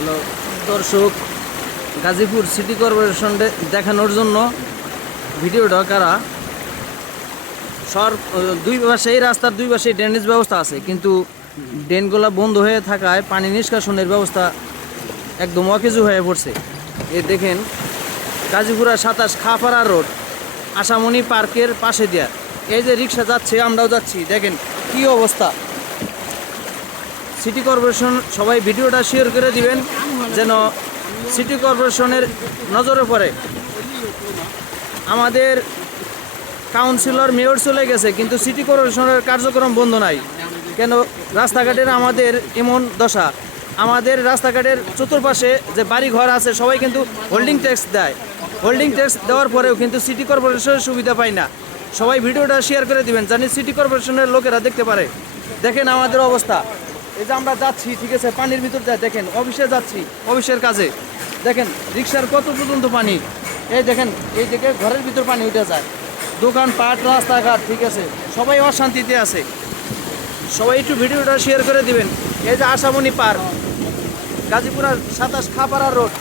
Hello দর্শক, Gazipur city corporation দেখানোর জন্য ভিডিওটা কারা দুই পাশেই রাস্তার দুই পাশেই ড্রেনেজ ব্যবস্থা আছে, কিন্তু ড্রেনগুলো বন্ধ হয়ে থাকায় পানি নিষ্কাশনের ব্যবস্থা একদম অকেজু হয়ে পড়ছে। দেখেন গাজীপুরা 27 খাপাড়া রোড আশামণি পার্কের পাশে দিয়া এই যে রিক্সা যাচ্ছে, আমরাও যাচ্ছি। দেখেন কি অবস্থা। সিটি কর্পোরেশন সবাই ভিডিওটা শেয়ার করে দিবেন যেন সিটি কর্পোরেশনের নজরে পড়ে। আমাদের কাউন্সিলর মেয়র চলে গেছে, কিন্তু সিটি কর্পোরেশনের কার্যক্রম বন্ধ নাই কেন? রাস্তাঘাটের আমাদের এমন দশা, আমাদের রাস্তাঘাটের চতুর্পাশে যে বাড়ি ঘর আছে সবাই কিন্তু হোল্ডিং ট্যাক্স দেয়। হোল্ডিং ট্যাক্স দেওয়ার পরেও কিন্তু সিটি কর্পোরেশনের সুবিধা পায় না। সবাই ভিডিওটা শেয়ার করে দিবেন জানি সিটি কর্পোরেশনের লোকেরা দেখতে পারে। দেখেন আমাদের অবস্থা, এই যে আমরা যাচ্ছি, ঠিক আছে, পানির ভিতর যায়। দেখেন অফিসে যাচ্ছি, অফিসের কাজে। দেখেন রিক্সার কত পর্যন্ত পানি। এই দেখেন এই দিকে ঘরের ভিতর পানি উঠে যায়। দোকানপাট, রাস্তাঘাট, ঠিক আছে, সবাই অশান্তিতে আছে। সবাই একটু ভিডিওটা শেয়ার করে দিবেন। এই যে আশামণি পার্ক, গাজীপুরা 27 খাপাড়া রোড।